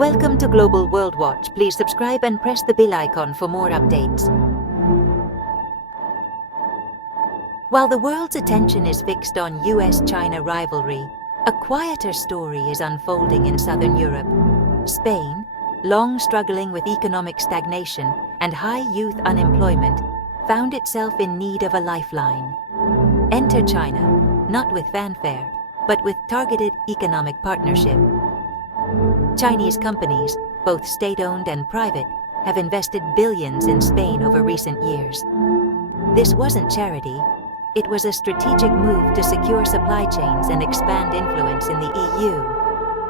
Welcome to Global World Watch. Please subscribe and press the bell icon for more updates. While the world's attention is fixed on US-China rivalry, a quieter story is unfolding in southern Europe. Spain, long struggling with economic stagnation and high youth unemployment, found itself in need of a lifeline. Enter China, not with fanfare, but with targeted economic partnership. Chinese companies, both state-owned and private, have invested billions in Spain over recent years. This wasn't charity. It was a strategic move to secure supply chains and expand influence in the EU.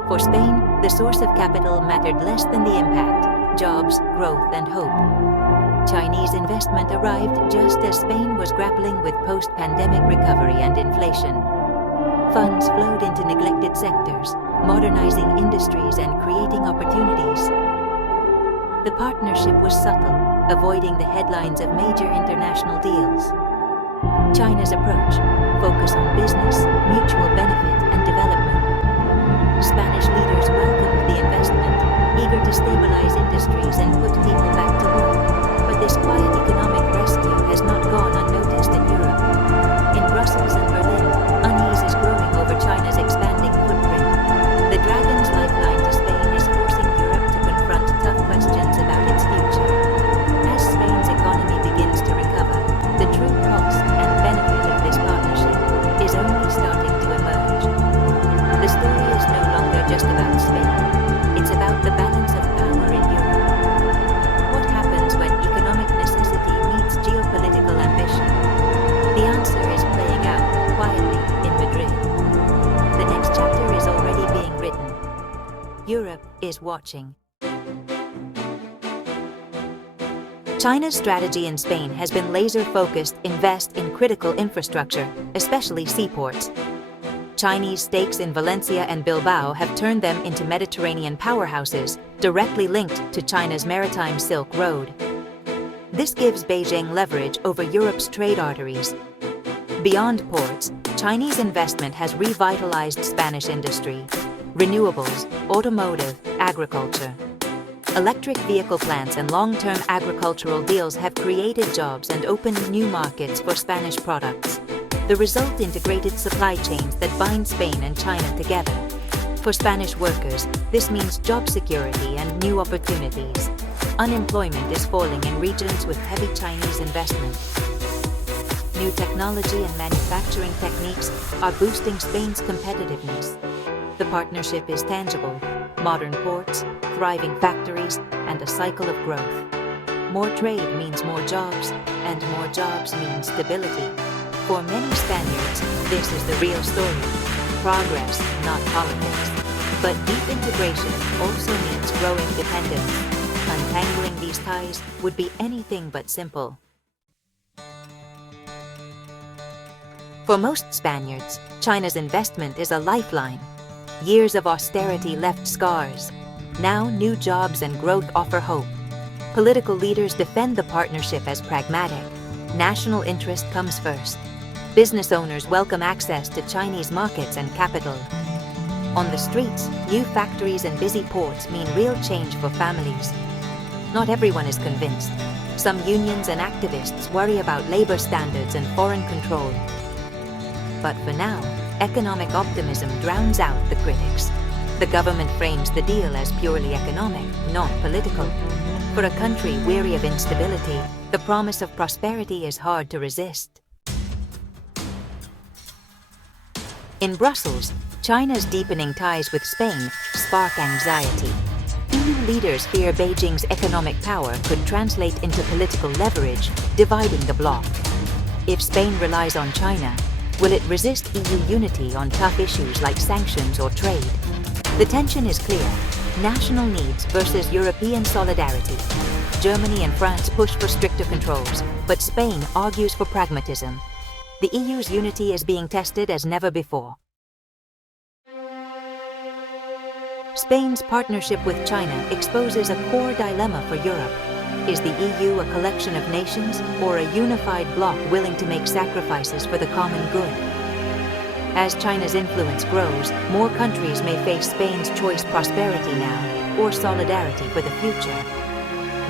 For Spain, the source of capital mattered less than the impact, jobs, growth, and hope. Chinese investment arrived just as Spain was grappling with post-pandemic recovery and inflation. Funds flowed into neglected sectors, modernizing industries and creating opportunities. The partnership was subtle, avoiding the headlines of major international deals. China's approach: focus on business, mutual benefit, and development. Spanish leaders welcomed the investment, eager to stabilize industries and put people back to work. But this quiet economic rescue has not gone unnoticed in Europe. In Brussels and Berlin, unease is growing over China's expanding footprint. The dragon's lifeline to Spain is forcing Europe to confront tough questions about its future. As Spain's economy begins to recover, the true cost and benefit of this partnership is only starting to emerge. The story is no longer just about Spain. It's about the balance of power in Europe. What happens when economic necessity meets geopolitical ambition? The answer is playing out quietly in Madrid. The next chapter is already being written. Europe is watching. China's strategy in Spain has been laser-focused: invest in critical infrastructure, especially seaports. Chinese stakes in Valencia and Bilbao have turned them into Mediterranean powerhouses, directly linked to China's maritime Silk Road. This gives Beijing leverage over Europe's trade arteries. Beyond ports, Chinese investment has revitalized Spanish industry: renewables, automotive, agriculture. Electric vehicle plants and long-term agricultural deals have created jobs and opened new markets for Spanish products. The result: integrated supply chains that bind Spain and China together. For Spanish workers, this means job security and new opportunities. Unemployment is falling in regions with heavy Chinese investment. New technology and manufacturing techniques are boosting Spain's competitiveness. The partnership is tangible: modern ports, thriving factories, and a cycle of growth. More trade means more jobs, and more jobs means stability. For many Spaniards, this is the real story: progress, not politics. But deep integration also means growing dependence. Untangling these ties would be anything but simple. For most Spaniards, China's investment is a lifeline. Years of austerity left scars. Now new jobs and growth offer hope. Political leaders defend the partnership as pragmatic. National interest comes first. Business owners welcome access to Chinese markets and capital. On the streets, new factories and busy ports mean real change for families. Not everyone is convinced. Some unions and activists worry about labor standards and foreign control. But for now, economic optimism drowns out the critics. The government frames the deal as purely economic, not political. For a country weary of instability, the promise of prosperity is hard to resist. In Brussels, China's deepening ties with Spain spark anxiety. EU leaders fear Beijing's economic power could translate into political leverage, dividing the bloc. If Spain relies on China, will it resist EU unity on tough issues like sanctions or trade? The tension is clear: national needs versus European solidarity. Germany and France push for stricter controls, but Spain argues for pragmatism. The EU's unity is being tested as never before. Spain's partnership with China exposes a core dilemma for Europe. Is the EU a collection of nations or a unified bloc willing to make sacrifices for the common good? As China's influence grows, more countries may face Spain's choice prosperity now. or solidarity for the future.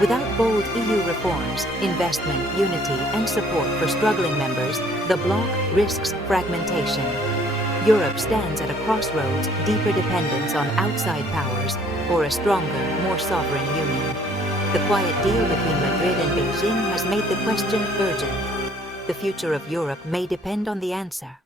Without bold EU reforms, investment, unity, and support for struggling members, the bloc risks fragmentation. Europe stands at a crossroads: deeper dependence on outside powers or a stronger, more sovereign union. The quiet deal between Madrid and Beijing has made the question urgent. The future of Europe may depend on the answer.